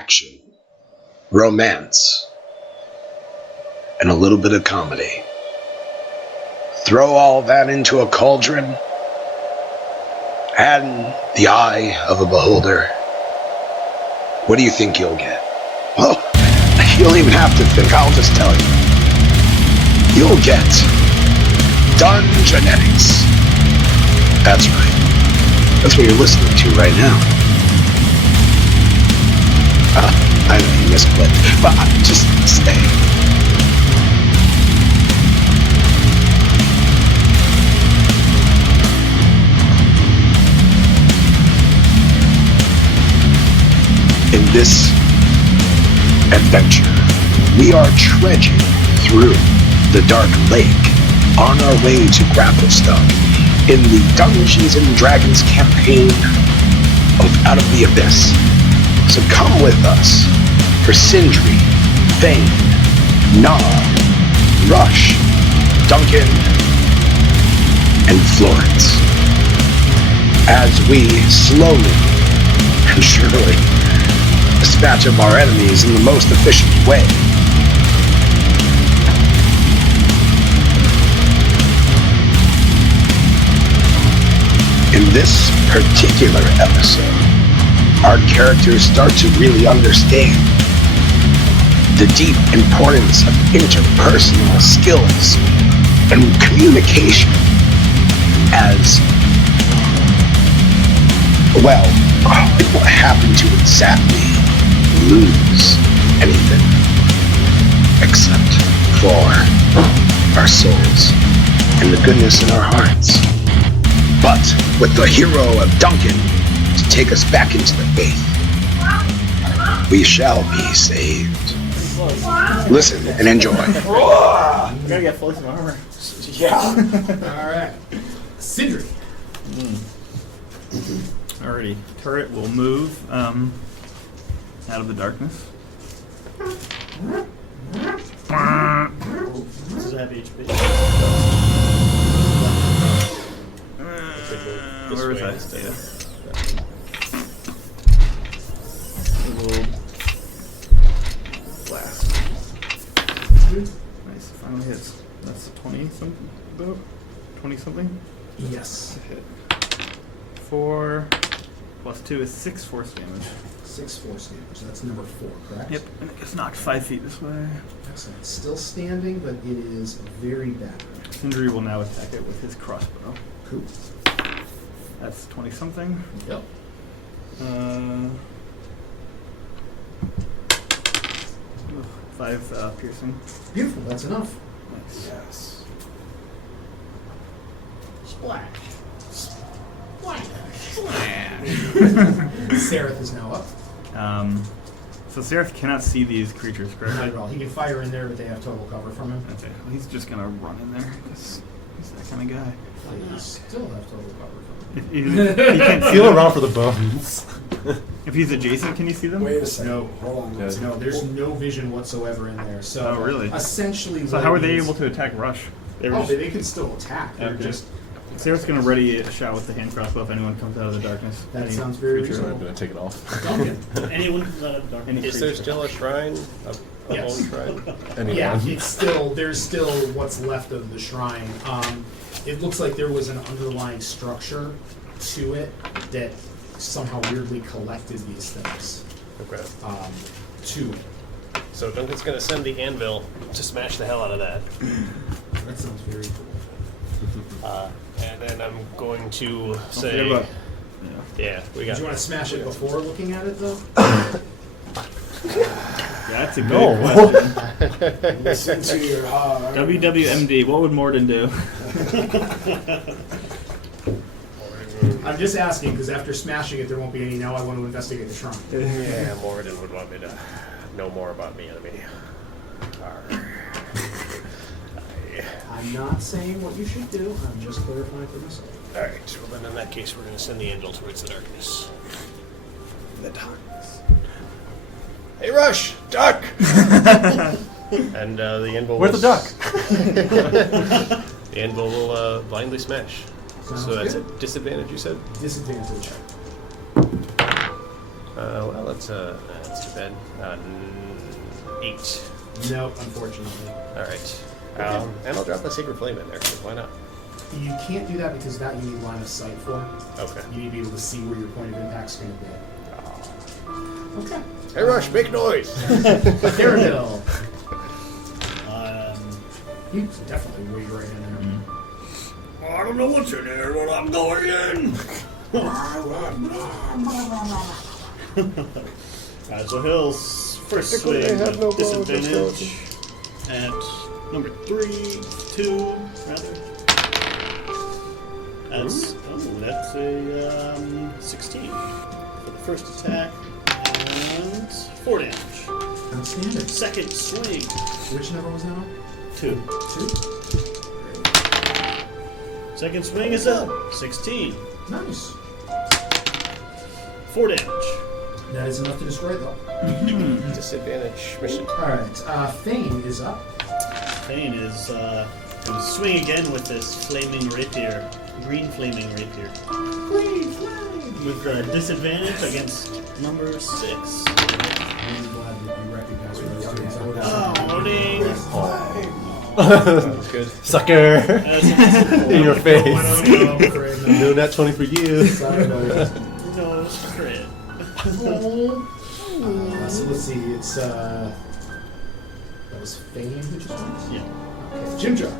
action, romance, and a little bit of comedy. Throw all that into a cauldron, and the eye of a beholder. What do you think you'll get? Well, you don't even have to think, I'll just tell you. You'll get Dungeonetics. That's right. That's what you're listening to right now. I know you misclicked, but just stay. In this adventure, we are trudging through the Dark Lake on our way to Gracklstug in the Dungeons and Dragons campaign of Out of the Abyss. So come with us for Sindri, Fein, Rush, Duncan, and Florence as we slowly and surely dispatch of our enemies in the most efficient way. In this particular episode, our characters start to really understand the deep importance of interpersonal skills and communication as, well, we don't happen to exactly lose anything except for our souls and the goodness in our hearts. But with the hero of Duncan to take us back into the faith, we shall be saved. Listen and enjoy. I gotta get full of armor. Yeah. Alright. Sindri. Alrighty. Turret will move out of the darkness. This is heavy HP. Where is that data? A little blast. Nice. Finally hits. That's 20 something. About 20 something. Yes. Hit. 4 plus 2 is 6 force damage. 6 force damage. That's number 4, correct? Yep. And it gets knocked 5 feet this way. Excellent. Still standing, but it is very bad. Sindri will now attack it with his crossbow. Cool. That's 20 something. Yep. 5 piercing. Beautiful. That's enough. Nice. Yes. Splash. Splash. Seraph is now up. So Seraph cannot see these creatures, correct? Not at all. He can fire in there, but they have total cover from him. Okay. Well, he's just gonna run in there because he's that kind of guy. They still have total cover from him. If he can't see Feel them, around for the bones. if he's adjacent, can you see them? Wait a second. No. Hold on. Yeah. No, there's no vision whatsoever in there. So Oh, really? essentially, So what how are it they is- able to attack Rush? They were Oh, just- they can still attack. They're Okay. just Seraph's gonna ready a shot with the hand crossbow if anyone comes out of the darkness. That Any sounds very creature. So I'm reasonable. gonna take it off. Duncan. Anyone comes out of the dark. Any Is there creature. still a shrine? A Yes. bone shrine? Anyone. Yeah, it's still there's still what's left of the shrine. It looks like there was an underlying structure to it that somehow weirdly collected these things Okay. to it. So Duncan's going to send the anvil to smash the hell out of that. That sounds very cool. And then I'm going to Don't forget say... about- Yeah, we Do got you want to smash it before looking at it though? That's a good No. question. Listen to your heart. WWMD, what would Morden do? I'm just asking because after smashing it, there won't be any. Now I want to investigate the shrine. Yeah, Morden would want me to know more about the enemy. I'm not saying what you should do. I'm just clarifying for myself. Alright, well then in that case we're going to send the anvil towards the darkness. The darkness. Hey Rush! Duck! And the anvil Where's the duck? The anvil will blindly smash. Sounds So that's good. a disadvantage, you said? Disadvantage. Well, that's too bad. 8. Nope, unfortunately. All right. And I'll drop a Sacred Flame in there, 'cause why not? You can't do that because that you need line of sight for. Okay. You need to be able to see where your point of impact's going to be. Okay. Hey, Rush, make noise! Daredevil. You definitely wade right in there. I don't know what's in there, but I'm going in. Alright, so Hill's first Technically, swing I have no with disadvantage bonus. at number 2, rather. That's a 16 for the first attack and 4 damage. Outstanding. Second swing, Which number was that on? 2. 2. Second swing is up, 16, Nice. 4 damage. That is enough to destroy though. Disadvantage mission. Alright, Fein is up. Fein is going to swing again with this flaming rapier, green flaming rapier. Flame, flame! With disadvantage against number 6. I'm glad that you recognize what I was doing. Loading. That's good. Sucker! In your face. No No, nat 20 for you. Sorry, no. No, crit. So let's see, it's that was Fein who just went? Yeah. Okay, Jim Jar.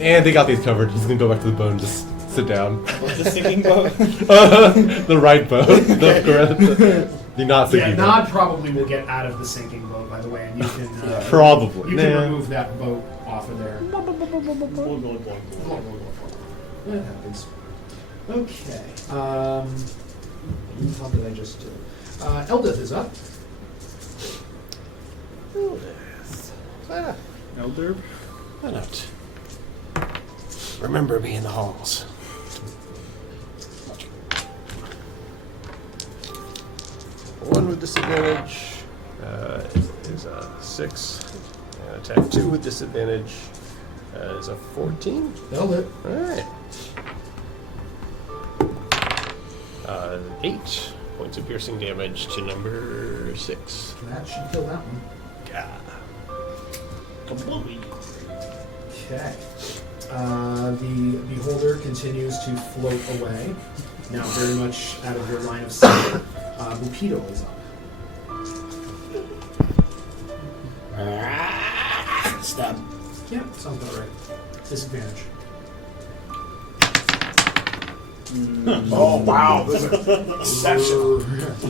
And they got these covered. He's gonna go back to the boat and just sit down. The sinking boat. The right boat. The not Yeah, sinking Nod boat. probably will get out of the sinking boat, by the way, and you can Probably. you can Nah. remove that boat off of there. Boing, boing, boing. That happens. Okay. What did I just do? Eldith is up. Elder. Why not? Remember me in the halls. One with disadvantage is a 6. And attack 2 with disadvantage is a 14. Eldith. Alright. 8 points of piercing damage to number 6. That should kill that one. Kablooey. Okay. The beholder continues to float away. Now very much out of your line of sight. Bupido is up. Stab. Yep, sounds about right. Disadvantage. Oh wow, this is exceptional.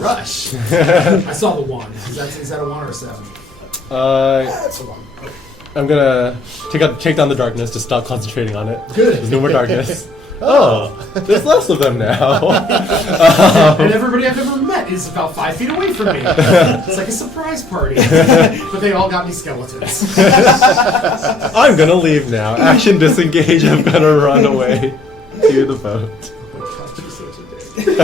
Rush. I saw the 1. Is that a 1 or a 7? That's a one. I'm gonna take down the darkness to stop concentrating on it. Good. There's no more darkness. Oh, there's less of them now. And everybody I've ever met is about 5 feet away from me. It's like a surprise party. But they all got me skeletons. I'm gonna leave now. Action disengage. I'm gonna run away to the boat. Oh my God, you're such a dick.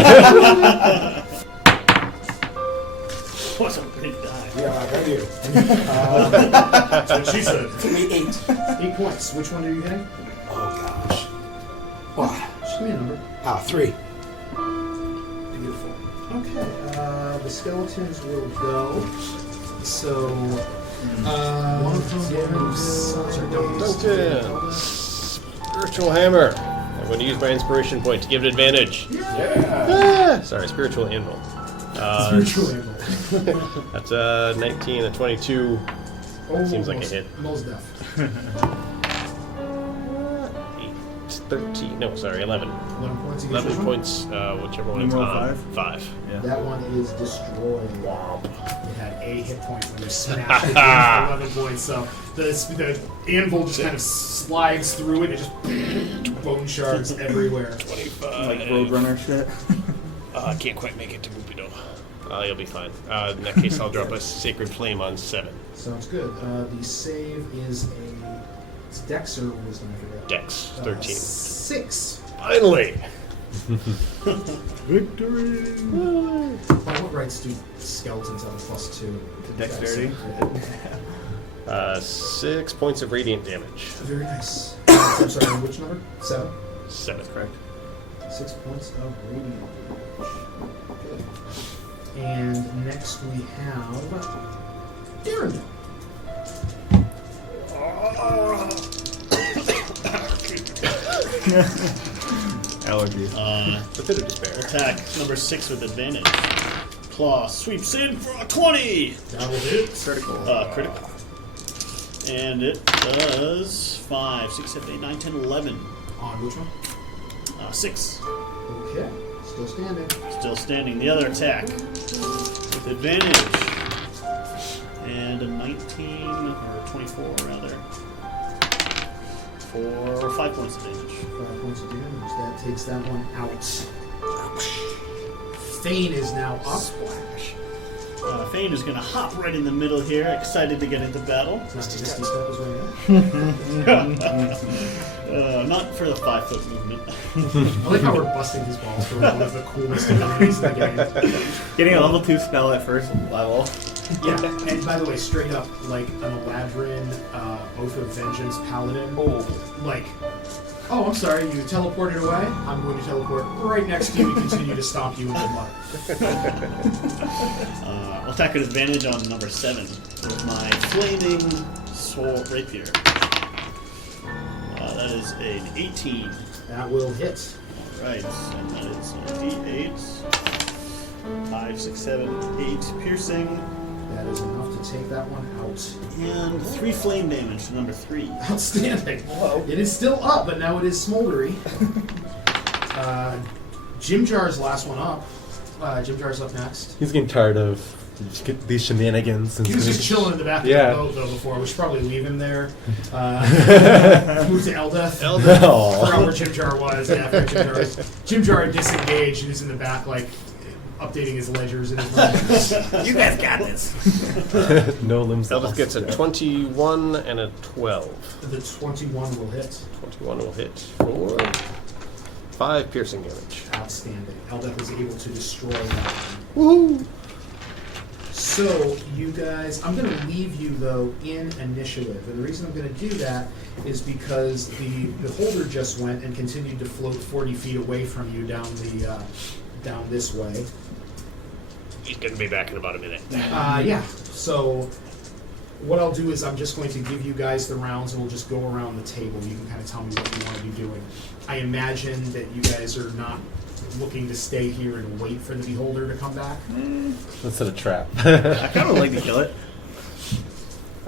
What's a big die? Yeah, I got you. That's what she said. Took me 8. 8 points. Which one are you hitting? Oh gosh. Wow. Just give me a number. 3. Beautiful. Okay. The skeletons will go. So. One of them Duncan! Spiritual Hammer. I'm going to use my inspiration point to give it advantage. Yeah. Sorry, Spiritual Anvil. Spiritual animal. That's a 19, a 22. Seems like a hit. Most def. 13. No, sorry, 11. 11 points. against 11 which one? points, whichever one it's Number on. 5? 5. Yeah. That one is destroyed. It had a hit point when you smashed it. 11 points. So the anvil just kind of slides through it. It just bone shards everywhere. 25. Like Roadrunner shit. I can't quite make it to Bupido. You'll be fine. In that case, I'll drop a Sacred Flame on 7. Sounds good. The save is it's Dex or Wisdom, I forget. Dex, 13. 6. Finally! Victory! By what rights do skeletons have a +2 to dexterity? Dex? 6 points of radiant damage. Very nice. I'm sorry, which number? 7. 7, correct? 6 points of radiant damage. Good. And next we have Darren. Allergies. A bit of despair. Attack number 6 with advantage. Claw sweeps in for a 20. That will hit. Critical. And it does 5, 6, 7, 8, 9, 10, 11. On which one? 6. Okay. Still standing. Still standing. The other attack with advantage. And a 19, or 24 rather. For 5 points of damage. 5 points of damage. That takes that one out. Fein is now up. Fein is going to hop right in the middle here, excited to get into battle. Misty step is right Not for the 5-foot movement. I like how we're busting his balls for one of the coolest abilities in the game. Getting a level 2 spell at first level. Yeah, and by the way, straight up, like an Eladrin, Oath of Vengeance Paladin. Like, oh, I'm sorry, you teleported away? I'm going to teleport right next to you and continue to stomp you in the mud. I'll attack at advantage on number 7 with my flaming sword rapier. That is an 18. That will hit. Alright, and that is a D8. 5, 6, 7, 8 piercing. That is enough to take that one out. And 3 flame damage to number 3. Outstanding. Whoa. It is still up, but now it is smoldery. Jim Jar's last one up. Jim Jar's up next. He's getting tired of these shenanigans. He was just chilling in the back of the boat, though, before. We should probably leave him there. Move to Eldeth. Aw. Forgot where Jim Jar was. After Jim Jar was. Jim Jar had disengaged and was in the back, like, updating his ledgers in his mind. You guys got this. No limbs. Elvis gets a 21 and a 12. The 21 will hit. 21 will hit for 5 piercing damage. Outstanding. Eldeth was able to destroy that Woohoo! So, you guys, I'm going to leave you, though, in initiative. And the reason I'm going to do that is because the beholder just went and continued to float 40 feet away from you down this way. He's going to be back in about a minute. Yeah. So, what I'll do is I'm just going to give you guys the rounds, and we'll just go around the table. You can kind of tell me what you want to be doing. I imagine that you guys are not looking to stay here and wait for the beholder to come back. Let's set a trap. I kind of like to kill it.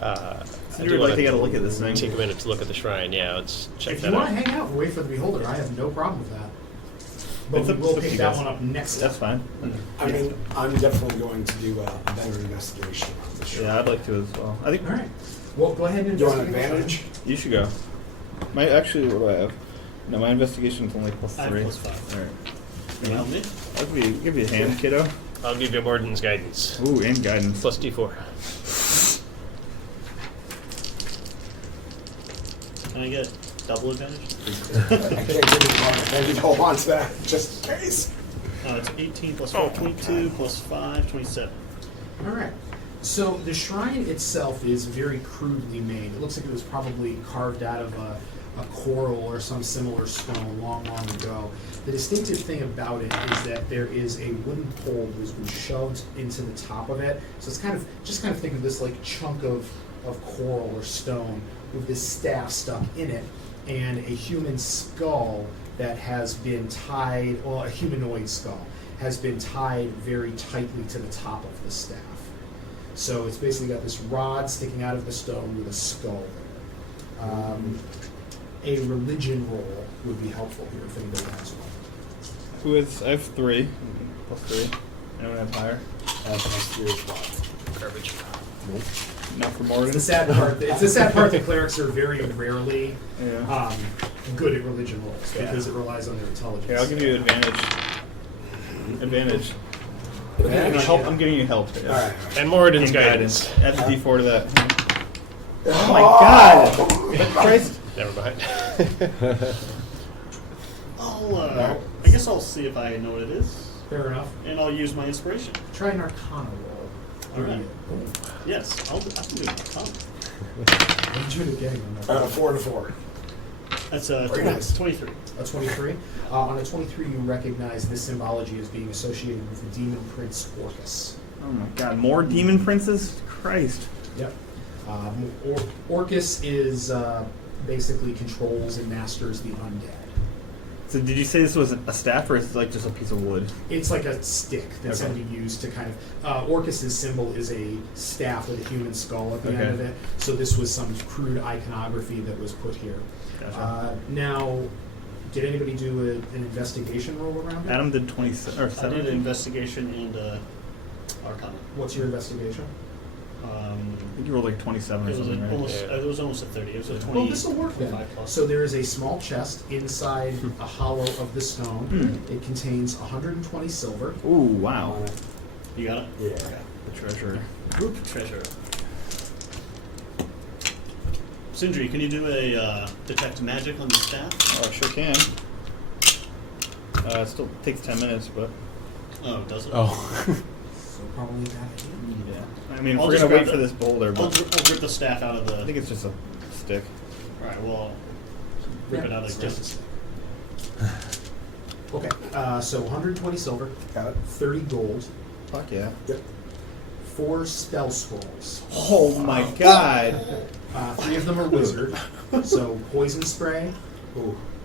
I You'd do like want to get a look at this thing. Take a minute to look at the shrine. Yeah, let's check If that you want out. to hang out and wait for the beholder, I have no problem with that. But It's we up- will it's up to pick you that guys. one up next That's time. fine. I mean, I'm definitely going to do a better investigation on this. Yeah, I'd like to as well. I think All right. Well, go ahead and You want an investigate. advantage? you should go. Actually, what do I have? No, my investigation is only +3. I have +5. All right. Can you help me? I'll give you a hand, kiddo. I'll give you Warden's guidance. Ooh, and guidance. Plus D4. Can I get double advantage? I can't give you one. I need to hold on to that just in case. It's 18 plus 4, 22 plus 5, 27. All right. So the shrine itself is very crudely made. It looks like it was probably carved out of a coral or some similar stone long, long ago. The distinctive thing about it is that there is a wooden pole that has been shoved into the top of it. So it's kind of think of this like chunk of coral or stone with this staff stuck in it, and a human skull that has been tied, well, a humanoid skull has been tied very tightly to the top of the staff. So it's basically got this rod sticking out of the stone with a skull there. A religion roll would be helpful here if anybody has one. I have 3. +3. Anyone have higher? That's my as well. Garbage. Not for Morgan. It's the sad part. It's the sad part that clerics are very rarely Yeah. good at religion rolls because it relies on their intelligence. Okay, I'll give you advantage. Advantage. Advantage? Help. I'm giving you help. Yeah. All right. And Warden's And guidance. Add the D4 to that. Oh my God! Christ. Never mind. I guess I'll see if I know what it is, Fair enough. and I'll use my inspiration. Try an Arcana roll. All right. Yes, I can do it. What did you end up getting on that? 4 to 4. That's Very nice. 23. A 23. On a 23, you recognize this symbology as being associated with the demon prince Orcus. Oh my god, more demon princes? Christ. Yep. Orcus is basically controls and masters the undead. So did you say this was a staff, or is it like just a piece of wood? It's like a stick that Okay. somebody used to kind of... Orcus's symbol is a staff with a human skull at the Okay. end of it. So this was some crude iconography that was put here. Gotcha. Now, did anybody do an investigation roll around it? Adam did 27 or I did 7. an investigation and Arcana. What's your investigation? I think you rolled like 27 or It was something, right? almost. It was almost a 30. It was a 20. Well, this will work then. 25 plus. So there is a small chest inside a hollow of the stone. It contains 120 silver. Ooh, wow. You got it. Yeah. The treasure. Group treasure. Sindri, can you do a detect magic on the staff? Oh, I sure can. It still takes 10 minutes, but... Oh, does it? Oh. So probably that. Yeah. I mean, I'll we're just gonna wait grab for the- this boulder, I'll, but I'll rip the staff out of the. I think it's just a stick. Alright, well, rip it out It's of just the. a stick. Okay, so 120 silver, Got it. 30 gold, Fuck yeah. 4 spell scrolls. Oh my god. 3 of them are wizard. So poison spray,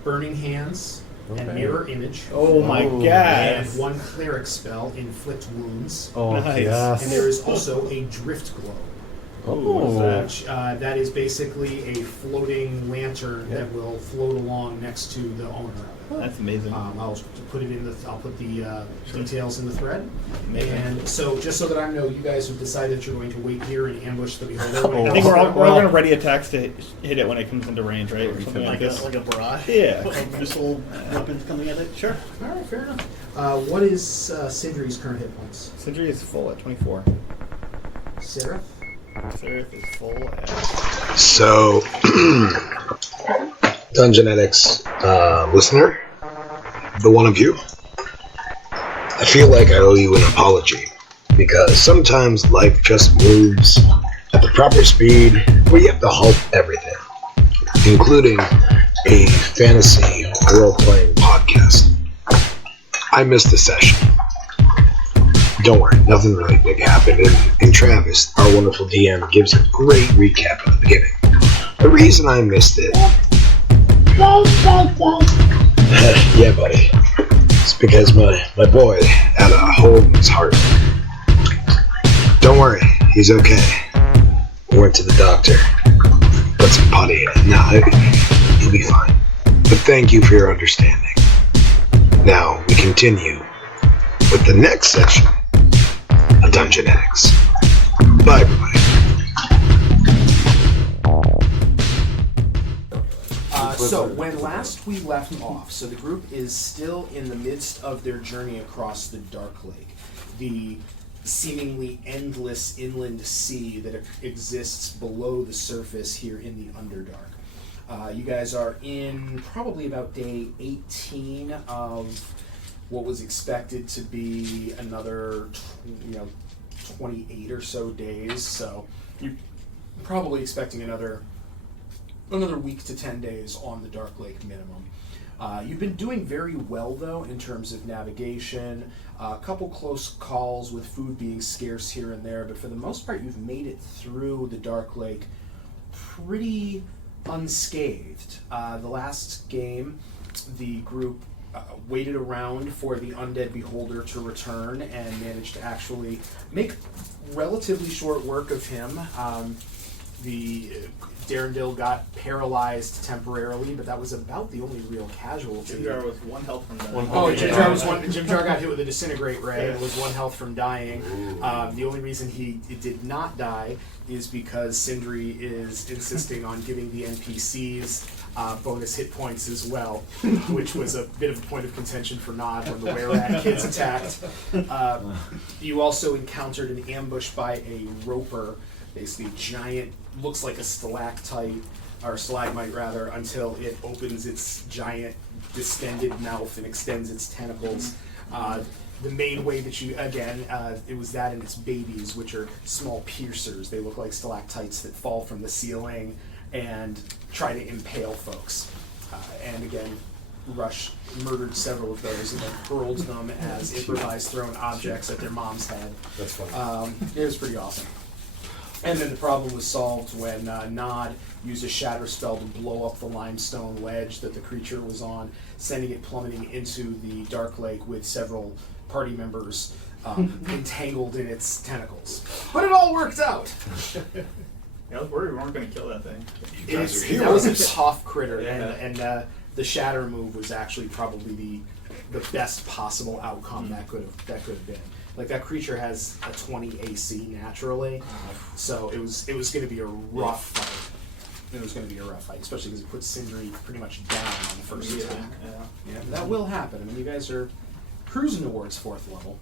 burning hands, and Okay. mirror image. Oh my Oh, god. And 1 cleric spell, inflict wounds. Oh, Nice. yes. And there is also a drift globe. Oh. Which, that is basically a floating lantern that will float along next to the owner of it. That's amazing. I'll put it in the. I'll put the details in the thread. Amazing. And so, just so that I know, you guys have decided you're going to wait here and ambush the beholder. Oh. I think we're all going to ready attacks to hit it when it comes into range, right? Or something like Like this. a barrage? Yeah. Of missile weapons coming at it? Sure. All right, fair enough. What is Sindri's current hit points? Sindri is full at 24. Seraph? Seraph is full at... So, Dungeonetics listener, the one of you, I feel like I owe you an apology, because sometimes life just moves at the proper speed where you have to halt everything, including a fantasy role-playing podcast. I missed a session. Don't worry, nothing really big happened, and Travis, our wonderful DM, gives a great recap at the beginning. The reason I missed it... yeah, buddy. It's because my boy had a hole in his heart. Don't worry, he's okay. We went to the doctor. Put some putty in it. No, he'll be fine. But thank you for your understanding. Now, we continue with the next session of Dungeonetics. Bye, everybody. So when last we left off, so the group is still in the midst of their journey across the Dark Lake, the seemingly endless inland sea that exists below the surface here in the Underdark. You guys are in probably about day 18 of what was expected to be another 28 or so days, so you're probably expecting another week to 10 days on the Dark Lake minimum. You've been doing very well, though, in terms of navigation, a couple close calls with food being scarce here and there, but for the most part, you've made it through the Dark Lake pretty unscathed. The last game, the group waited around for the undead beholder to return and managed to actually make relatively short work of him. The Darendil got paralyzed temporarily, but that was about the only real casualty. Jim Jar was 1 health from that. Jim Jar got hit with a disintegrate ray and was 1 health from dying. The only reason he did not die is because Sindri is insisting on giving the NPCs bonus hit points as well, which was a bit of a point of contention for Nod when the were-rat kids attacked. You also encountered an ambush by a roper, basically giant, looks like a stalactite, or stalagmite rather, until it opens its giant distended mouth and extends its tentacles. The main way that you, again, it was that and its babies, which are small piercers. They look like stalactites that fall from the ceiling and try to impale folks. And again, Rush murdered several of those and then hurled them as improvised thrown objects at their mom's head. That's funny. It was pretty awesome. And then the problem was solved when Nod used a shatter spell to blow up the limestone ledge that the creature was on, sending it plummeting into the dark lake with several party members entangled in its tentacles. But it all worked out. I was worried we weren't going to kill that thing. That was a tough critter, Yeah. and the shatter move was actually probably the best possible outcome that could have been. Like, that creature has a 20 AC naturally, so it was going to be a rough fight. It was going to be a rough fight, especially because it puts Sindri pretty much down on the first attack. Yeah, that will happen. I mean, you guys are cruising towards 4th level.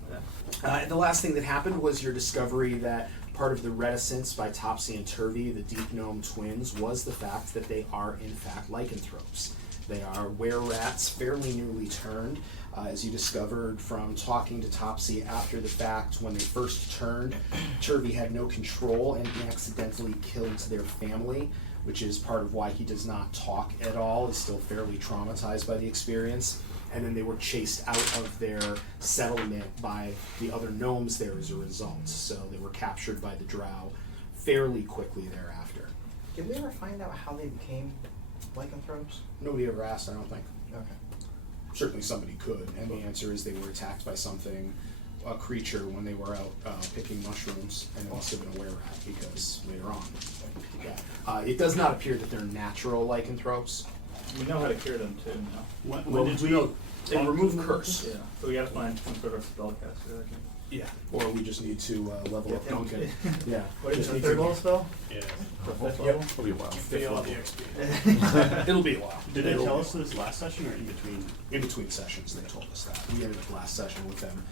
The last thing that happened was your discovery that part of the reticence by Topsy and Turvy, the Deep Gnome twins, was the fact that they are in fact lycanthropes. They are were-rats, fairly newly turned, as you discovered from talking to Topsy after the fact. When they first turned, Turvy had no control and he accidentally killed their family, which is part of why he does not talk at all, is still fairly traumatized by the experience. And then they were chased out of their settlement by the other gnomes there as a result. So they were captured by the drow fairly quickly thereafter. Did we ever find out how they became lycanthropes? Nobody ever asked, I don't think. Okay. Certainly somebody could, and the answer is they were attacked by something, a creature, when they were out picking mushrooms, and it must have been a were-rat, because later on. Yeah. It does not appear that they're natural lycanthropes. We know how to cure them too now. When did we? They remove curse. Yeah. So we got to find some sort of spellcaster. I think. Yeah. Or we just need to level up Yeah. Duncan. Yeah. What is Just it? need Third to- level spell? Yeah. Fifth Yep. level? It'll be a while. Fifth level. It'll be a while. Did they It'll tell be- us this last session or in between? In between sessions, they told us that. We ended up last session with them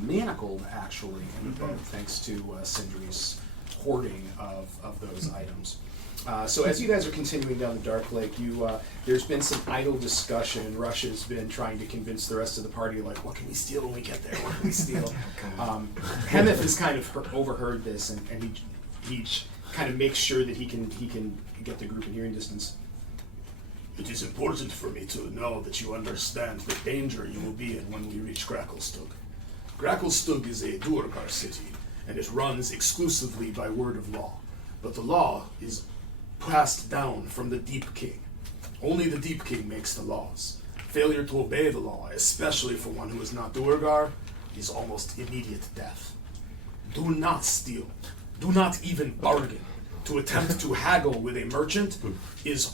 manacled, actually, and thanks to Sindri's hoarding of those items. So as you guys are continuing down the Dark Lake, there's been some idle discussion. Rush has been trying to convince the rest of the party, like, what can we steal when we get there? What can we steal? Hemeth has kind of overheard this, and he kind of makes sure that he can get the group in hearing distance. It is important for me to know that you understand the danger you will be in when we reach Gracklstug. Gracklstug is a Duergar city, and it runs exclusively by word of law. But the law is passed down from the Deep King. Only the Deep King makes the laws. Failure to obey the law, especially for one who is not Duergar, is almost immediate death. Do not steal. Do not even bargain. To attempt to haggle with a merchant is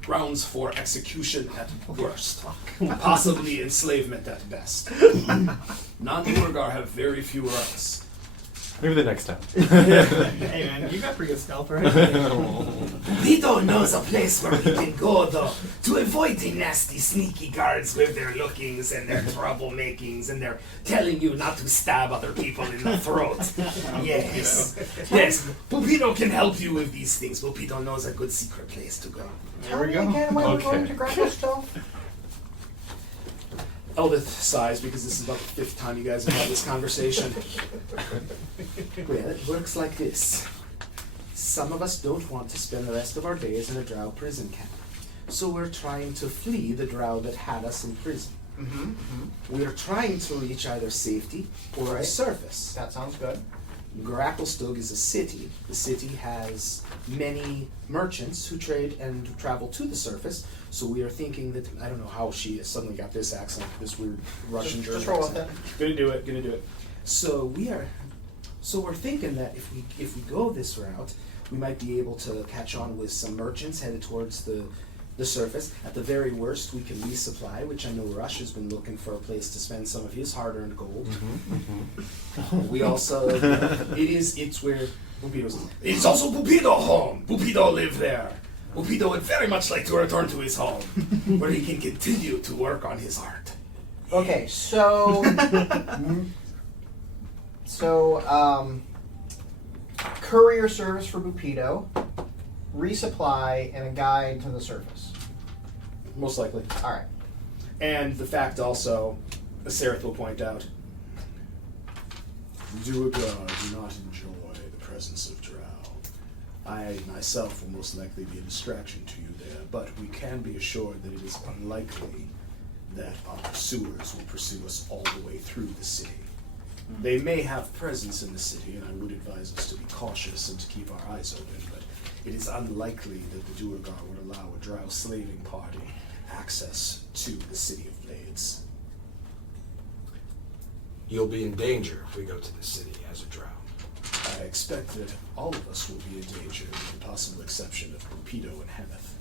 grounds for execution at worst, possibly enslavement at best. Non-Duergar have very few rights. Maybe the next time. Hey man, you got pretty good stealth, right? Vito knows a place where we can go, though, to avoid the nasty, sneaky guards with their lookings and their troublemakings and their telling you not to stab other people in the throat. Yes. Yes. Pupito can help you with these things. Pupito knows a good secret place to go. Tell me again when we're going to Gracklstug? Eldith sighs because this is about the 5th time you guys have had this conversation. Well, it works like this. Some of us don't want to spend the rest of our days in a drow prison camp. So we're trying to flee the drow that had us in prison. We're trying to reach either safety or the Right. surface. That sounds good. Gracklstug is a city. The city has many merchants who trade and travel to the surface. So we are thinking that, I don't know how she has suddenly got this accent, this weird Russian German Just roll with accent. it. Gonna do it. So we're thinking that if we go this route, we might be able to catch on with some merchants headed towards the surface. At the very worst, we can resupply, which I know Rush has been looking for a place to spend some of his hard-earned gold. We also, it's where Pupito's. It's also Pupito home. Pupito live there. Pupito would very much like to return to his home, where he can continue to work on his art. Okay, so courier service for Bupito, resupply, and a guide to the surface. Most likely. All right. And the fact also, Sereth will point out, Duergar do not enjoy the presence of drow. I myself will most likely be a distraction to you there, but we can be assured that it is unlikely that our pursuers will pursue us all the way through the city. They may have presence in the city, and I would advise us to be cautious and to keep our eyes open, but it is unlikely that the Duergar would allow a drow slaving party access to the City of Blades. You'll be in danger if we go to the city as a drow. I expect that all of us will be in danger, with the possible exception of Bupido and Hemeth.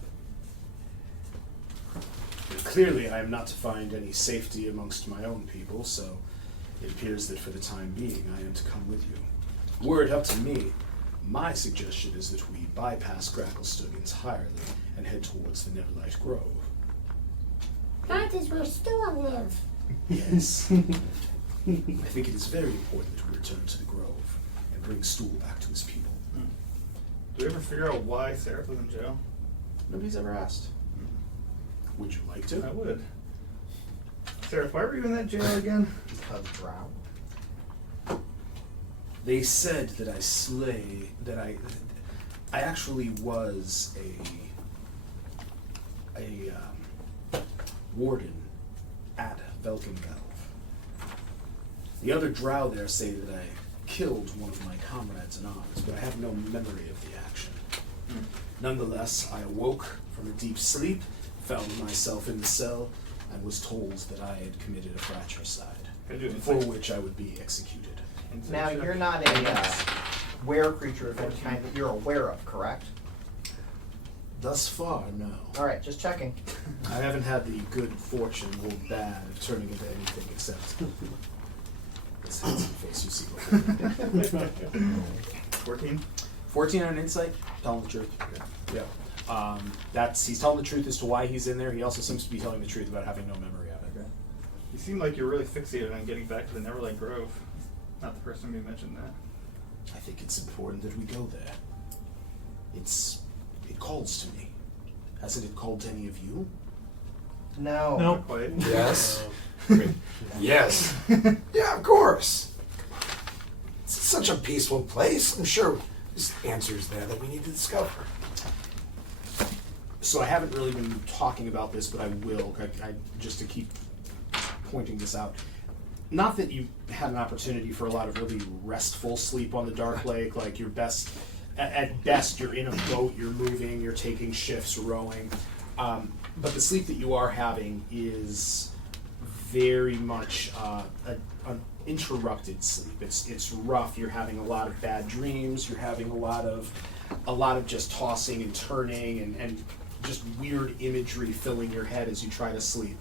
And clearly, I am not to find any safety amongst my own people, so it appears that for the time being, I am to come with you. Were it up to me, my suggestion is that we bypass Gracklstug entirely and head towards the Neverlight Grove. That is where Storm live. Yes. I think it is very important that we return to the Grove and bring Stool back to his people. Do we ever figure out why Seraph was in jail? Nobody's ever asked. Would you like to? I would. Seraph, why were you in that jail again? Because drow. They said that I actually was a warden at Velkenvelv. The other drow there say that I killed one of my comrades in arms, but I have no memory of the action. Nonetheless, I awoke from a deep sleep, found myself in the cell, and was told that I had committed a fratricide, for which I would be executed. Now, you're not a were creature of any kind that you're aware of, correct? Thus far, no. Alright, just checking. I haven't had the good fortune or bad of turning into anything except this handsome face you see before me. 14? 14 on insight, telling the truth. Yeah. He's telling the truth as to why he's in there. He also seems to be telling the truth about having no memory of it. Okay. You seem like you're really fixated on getting back to the Neverlight Grove. Not the first time you mentioned that. I think it's important that we go there. It calls to me. Hasn't it called to any of you? No. Not quite. Yes. Yes. Yeah, of course. It's such a peaceful place. I'm sure there's answers there that we need to discover. So I haven't really been talking about this, but I will, I just to keep pointing this out. Not that you had an opportunity for a lot of really restful sleep on the Dark Lake, like your best, at best you're in a boat, you're moving, you're taking shifts, rowing. But the sleep that you are having is very much an interrupted sleep. It's rough. You're having a lot of bad dreams. You're having a lot of just tossing and turning and just weird imagery filling your head as you try to sleep.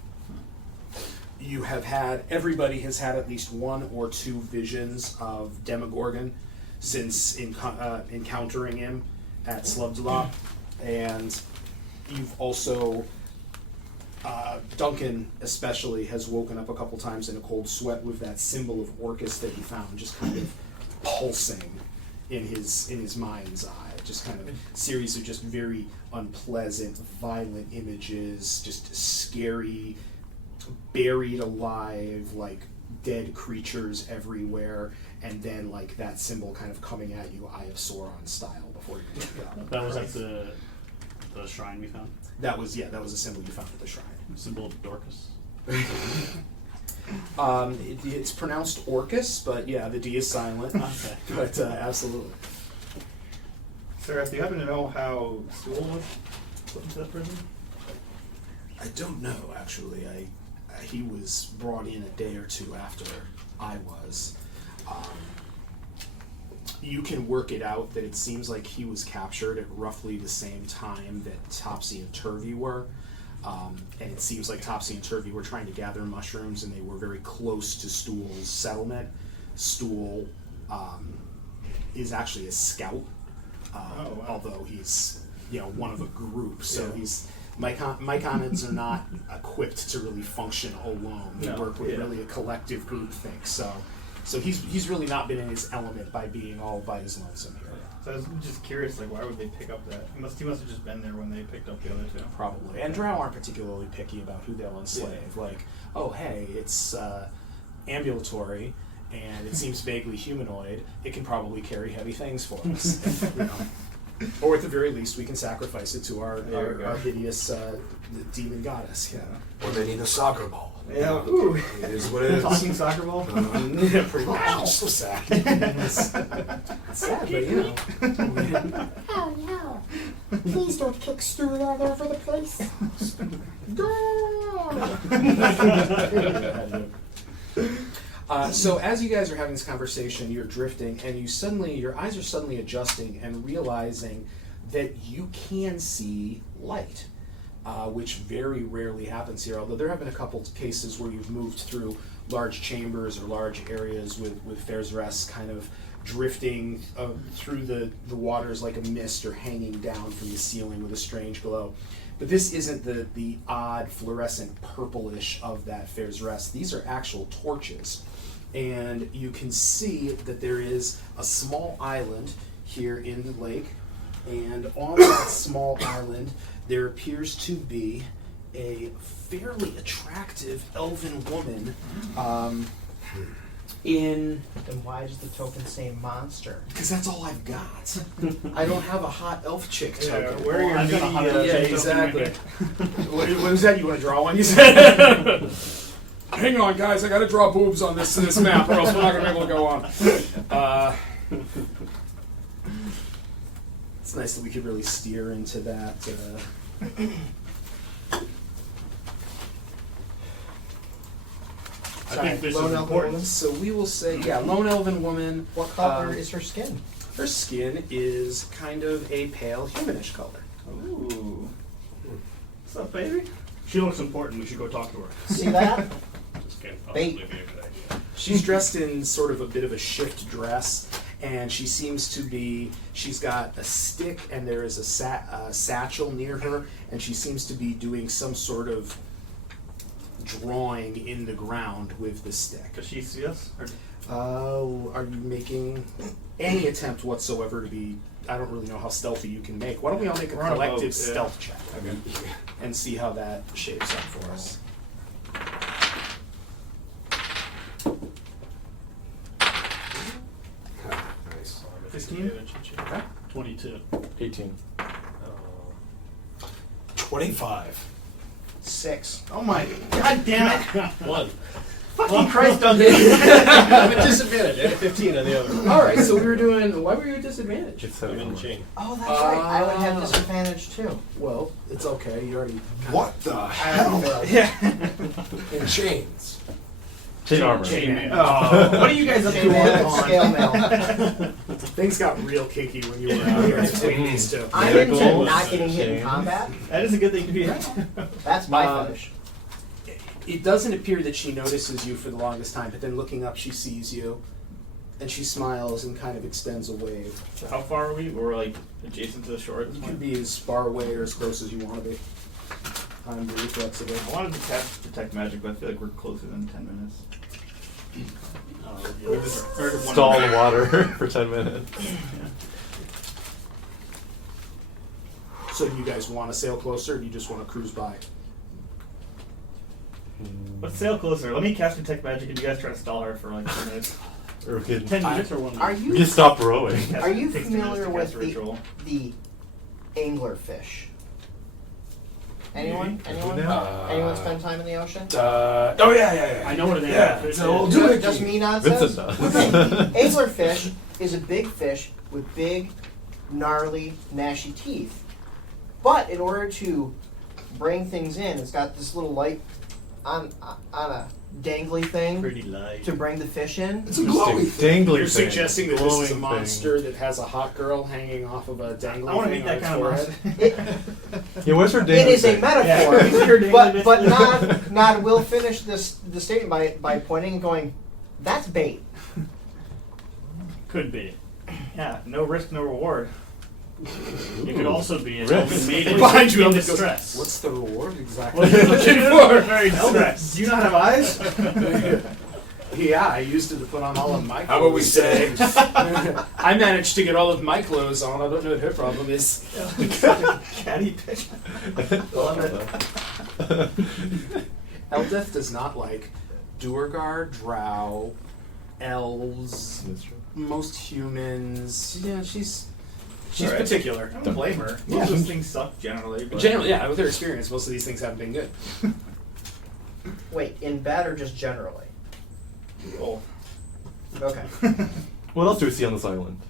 Everybody has had at least one or two visions of Demogorgon since encountering him at Slubdalop, and you've also, Duncan especially has woken up a couple times in a cold sweat with that symbol of Orcus that he found just kind of pulsing in his mind's eye. Just kind of a series of just very unpleasant, violent images, just scary, buried alive, like dead creatures everywhere, and then like that symbol kind of coming at you, Eye of Sauron style, before you wake up. That was at the shrine we found? That was a symbol you found at the shrine. Symbol of Dorcas? It's pronounced Orcus, but yeah, the D is silent. Okay. But absolutely. Sarah, do you happen to know how Stool was put into that prison? I don't know, actually. He was brought in a day or two after I was. You can work it out that it seems like he was captured at roughly the same time that Topsy and Turvy were. And it seems like Topsy and Turvy were trying to gather mushrooms, and they were very close to Stool's settlement. Stool is actually a scout, although he's one of a group. So he's Myconids are not equipped to really function alone. They work with really a collective group thing. So he's really not been in his element by being all by his lonesome here. So I was just curious, like, why would they pick up that? He must have just been there when they picked up the other two. Probably. And drow aren't particularly picky about who they'll enslave. Yeah. Like, oh, hey, it's ambulatory, and it seems vaguely humanoid. It can probably carry heavy things for us. Or at the very least, we can sacrifice it to our hideous demon goddess. Yeah. Or they need a soccer ball. Yeah. Ooh. It is what it is. Talking soccer ball. Yeah, pretty much. It's so sad. It's sad, but you know. Oh no. Please don't kick stool all over the place. So as you guys are having this conversation, you're drifting, and your eyes are suddenly adjusting and realizing that you can see light, which very rarely happens here. Although there have been a couple cases where you've moved through large chambers or large areas with Fair's Rest kind of drifting through the waters like a mist or hanging down from the ceiling with a strange glow. But this isn't the odd fluorescent purplish of that Fair's Rest. These are actual torches. And you can see that there is a small island here in the lake. And on that small island, there appears to be a fairly attractive elven woman Then why does the token say monster? Because that's all I've got. I don't have a hot elf chick token. Where are your I've got a hot elf Yeah, chick exactly. token What was that? You want to draw one? You said. Hang on, guys. I got to draw boobs on this map, or else we're not going to be able to go on. It's nice that we could really steer into that. I think this lone is elven important. woman? So we will say, lone elven woman. What color is her skin? Her skin is kind of a pale humanish color. Ooh. What's up, baby? She looks important. We should go talk to her. See that? This can't possibly Bait. be a good idea. She's dressed in sort of a bit of a shift dress, and she seems to be, she's got a stick and there is a satchel near her, and she seems to be doing some sort of drawing in the ground with the stick. Does she see us? Or Are you making any attempt whatsoever to be, I don't really know how stealthy you can make. Why don't we all make a We're on a boat, collective yeah. stealth check and see how that shapes up for us. Nice. 15? 22. 18. 25. 6. Oh my god damn it! 1. Fucking Christ, Duncan! I'm at disadvantage. I had 15 on the other. All right, so we were doing, why were you at disadvantage? It's I'm in the chain. Oh, that's right. I would have disadvantage too. Well, it's okay. You already. What the I hell? failed. In chains. Chain armor. Chainmail. Oh, what are you guys up to Chainmail, on? scale mail. Things got real kinky when you were out here between these two. I'm into Miracles, not getting hit in chains. combat. That is a good thing to be. That's my fetish. It doesn't appear that she notices you for the longest time, but then looking up, she sees you, and she smiles and kind of extends a wave. How far are we? We're like adjacent to the shore at this You point. can be as far away or as close as you want to be. I'm really flexible. I wanted to cast detect magic, but I feel like we're closer than 10 minutes. We're just Stall the water for 10 minutes. So do you guys want to sail closer, or do you just want to cruise by? Let's sail closer. Let me cast detect magic, and you guys try to stall her for like 10 minutes. Or we could, 10 minutes or 1 minute? Are we you could stop rowing. Are you Takes 2 minutes familiar to with cast ritual. the anglerfish? Anyone? Anyone? No. Anyone spend time in the ocean? Oh yeah. I know what an Yeah. anglerfish So we'll is. do it. Just me nonsense? Vincent Okay. does. Anglerfish is a big fish with big, gnarly, gnashy teeth. But in order to bring things in, it's got this little light on a dangly thing Pretty light. to bring the fish in. It's a glowy thing. Dangly You're thing. suggesting that this is Glowing a thing. monster that has a hot girl hanging off of a dangling I want to thing meet on that its kind of forehead? monster. Yeah, what's her It dangly is a thing? metaphor, Yeah. but Nod will finish the statement by pointing and going, "That's bait." Could be. Yeah, no risk, no reward. It could also be an Risk. elven maiden Behind you, in Elvis goes, distress. What's the reward exactly? What are you looking for? Very Elvis, distressed. do you not have eyes? Yeah, I used it to put on all of my clothes. How about we say? I managed to get all of my clothes on. I don't know what her problem is. Catty pitch. Love it. Eldeth does not like Duergar, Drow, elves, That's true. most humans. Yeah, she's She's Alright. particular. I don't blame her. Yeah. Most of those things suck generally. But Generally, yeah, with her experience, most of these things haven't been good. Wait, in bed or just generally? Oh. Okay. What else do we see on this island?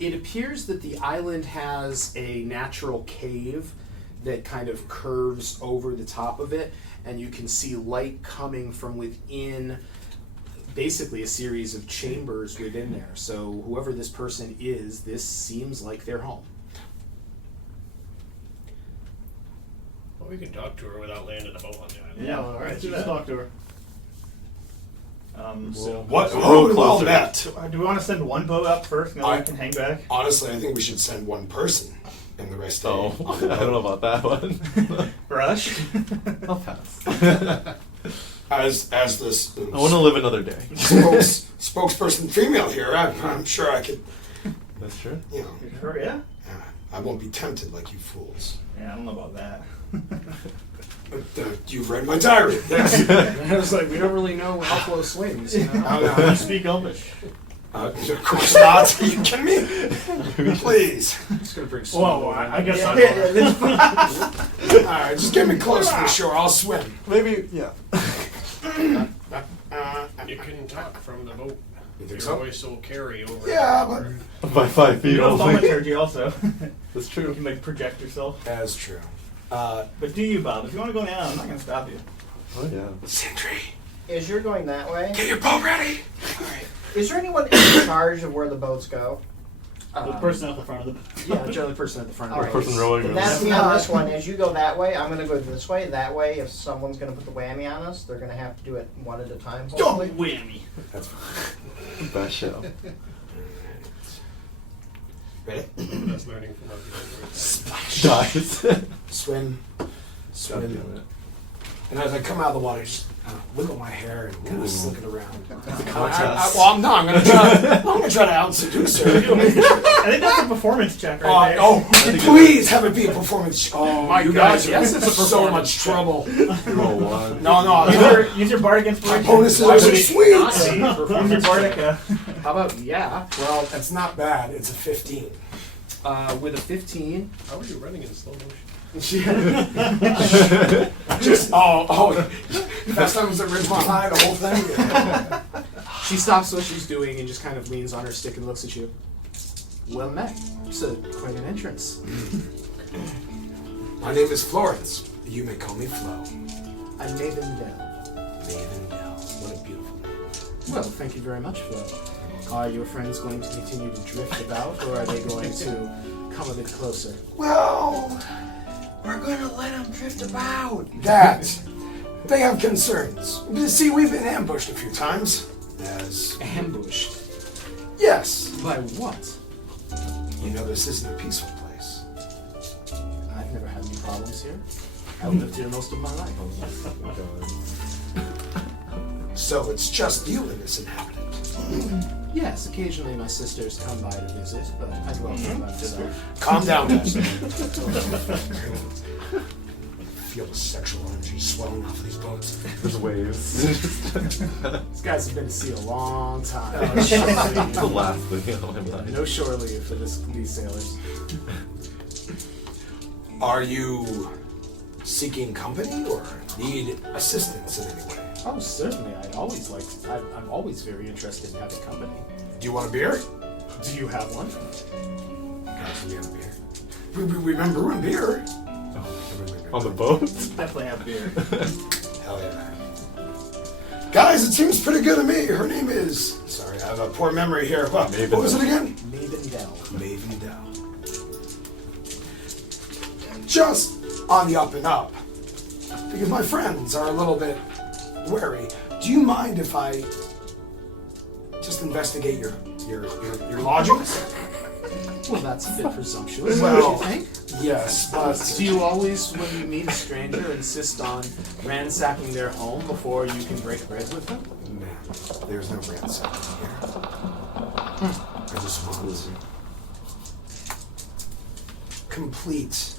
It appears that the island has a natural cave that kind of curves over the top of it, and you can see light coming from within basically a series of chambers within there. So whoever this person is, this seems like their home. Well, we can talk to her without landing a boat on the island. Yeah, all right. Let's just talk to her. What? Real Oh, well closer. met. Do we want to send one boat up first, and then we can hang back? Honestly, I think we should send one person, and the rest. Oh, I don't know about that one. Rush. I'll pass. As this I want to live another day. spokesperson female here, I'm sure I could. That's true. You know, You sure? Yeah. I won't be tempted like you fools. Yeah, I don't know about that. But you've read my diary. Yes. I was like, we don't really know how flow swings. You know? Oh, no. You speak Elvish. Of course not. Are you kidding me? Please. I'm just gonna bring Whoa, I guess I'm All right, just get me close to the shore. I'll swim. Maybe, yeah. You can talk from the boat. You think Your so? voice will carry over. Yeah, By 5 feet You know only. thaumaturgy also. That's You true. can like project yourself. That's true. But do you, Bob? If you want to go down, I'm not going to stop you. Oh, yeah. Sindri, Is you're going that way? get your boat ready. All right. Is there anyone in charge of where the boats go? The person at the front of the Yeah, generally the person at the front. All right. Person rowing. Then that's me on this one. As you go that way, I'm going to go this way. That way, if someone's going to put the whammy on us, they're going to have to do it one at a time. Hopefully. whammy. Best show. Ready? That's learning from our people. Dies. Swim. God Swim. damn it. And as I come out of the water, just wiggle my hair and kind Ooh. of slick it around. It's a contrast. I'm gonna try to out-seduce her. I think that's a performance check right there. Please have it be a performance. Oh My you God, guys are yes, in it's a so performance much check. trouble. Roll one. No. Use your bardic My inspiration. bonuses Why are so would it sweet. not be Use your performance bardic. check? How about yeah? Well, that's not bad. It's a 15. With a 15. How are you running in slow motion? Just last time was at Ridgemont High, the whole thing. She stops what she's doing and just kind of leans on her stick and looks at you. Well met. It's quite an entrance. My name is Florence. You may call me Flo. I'm Mavendel. Mavendel. What a beautiful name. Well, thank you very much, Flo. Are your friends going to continue to drift about, or are they going to come a bit closer? Well, We're going to let them drift about. they have concerns. You see, we've been ambushed a few times. Yes. Ambushed? Yes. By what? You know, this isn't a peaceful place. I've never had any problems here. I've lived here most of my life. So it's just you and this inhabitant. Yes, occasionally my sisters come by to visit, but I dwell here by myself. Calm down, guys. Feel the sexual energy swelling off of these boats. There's waves. These guys have been to sea a long time. The last thing on my mind. No shore leave for these sailors. Are you seeking company or need assistance in any way? Oh, certainly. I'm always very interested in having company. Do you want a beer? Do you have one? Guys, we have a beer. We remember brewing beer. On the boat? Definitely have beer. Hell yeah. Guys, it seems pretty good to me. Her name is... Sorry, I have a poor memory here. What was it again? Mavendel. Mavendel. Just on the up and up. Because my friends are a little bit wary. Do you mind if I just investigate your lodgings? Well, that's a bit presumptuous, Well, don't you think? Yes, but... Do you always, when you meet a stranger, insist on ransacking their home before you can break bread with them? Man, there's no ransacking here. I just want complete,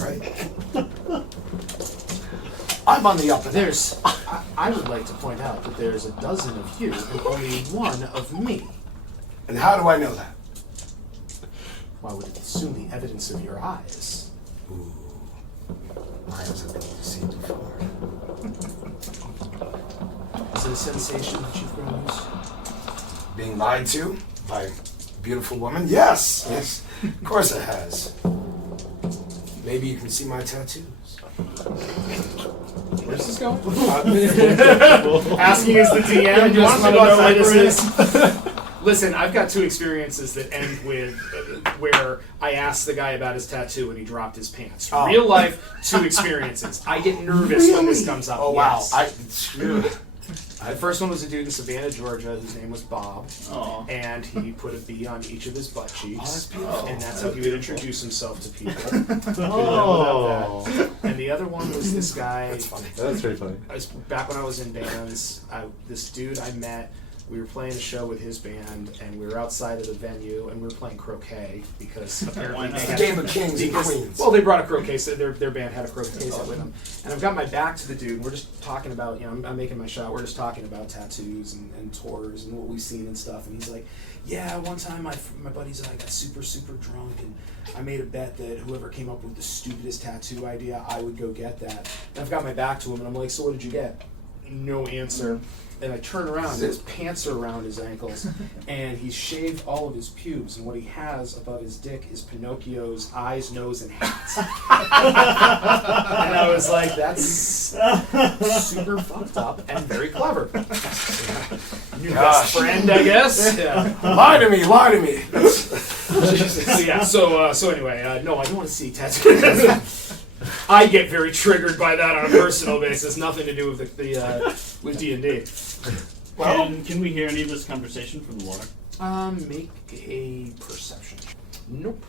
right? I'm on the up and up. I would like to point out that there's a dozen of you and only one of me. And how do I know that? Well, I would assume the evidence of your eyes. Ooh. My eyes have been deceived before. Is it a sensation that you've grown used to? Being lied to by a beautiful woman? Yes. Yes. Of course it has. Maybe you can see my tattoos. Where's this going? Asking is the DM. Do you want to know know why this where it is? Listen, I've got 2 experiences that end with where I asked the guy about his tattoo and he dropped his pants. Oh. Real life, 2 experiences. I get nervous when this comes up. Oh, wow. Yes. The first one was a dude in Savannah, Georgia, whose name was Bob. Aw. And he put a B on each of his butt cheeks. that's beautiful. And that's how he would introduce himself to people. Oh, And the other one was this guy. That's funny. that's very funny. Back when I was in bands, this dude I met, we were playing a show with his band, and we were outside of the venue, and we were playing croquet because apparently Why not? they It's had, the game of kings and queens. well, they brought a croquet set. Their band had a croquet set with them, and I've got my back to the dude. And we're just talking about, I'm making my shot. We're just talking about tattoos and tours and what we've seen and stuff. And he's like, "Yeah, one time my buddies and I got super drunk, and I made a bet that whoever came up with the stupidest tattoo idea, I would go get that." And I've got my back to him, and I'm like, "So what did you get?" No answer. And I turn around, and his pants are around his ankles, and he's shaved all of his pubes, and what he has above his dick is Pinocchio's eyes, nose, and hats. And I was like, that's super fucked up and very clever. New best friend, I guess. Yeah. Lie to me, lie to me. So anyway, no, I don't want to see tattoos. I get very triggered by that on a personal basis. Nothing to do with with D&D. Well, Can we hear any of this conversation from the water? Make a perception. Nope.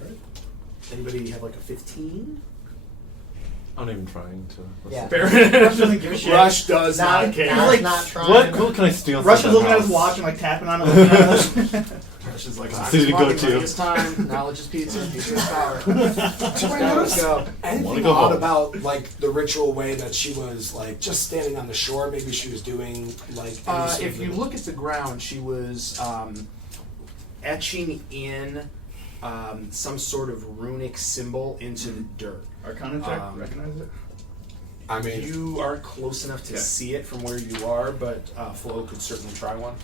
Alright. Anybody have like a 15? I'm not even trying to. Yeah. Rush doesn't give a shit. Rush does not care. Not, not trying. What cool can I steal? Rush from is looking that at his house? watch and like tapping on it. Looking at us. Rush is like, It's easy to go to. It's time. Knowledge is pizza. Pizza is power. do I Let's notice go. anything Wanna go odd home. about like the ritual way that she was like just standing on the shore? Maybe she was doing like. any sort If of- you look at the ground, she was etching in some sort of runic symbol into the dirt. Arcana check, recognize it? I mean, You aren't close enough to Yeah. see it from where you are, but Flo could certainly try one.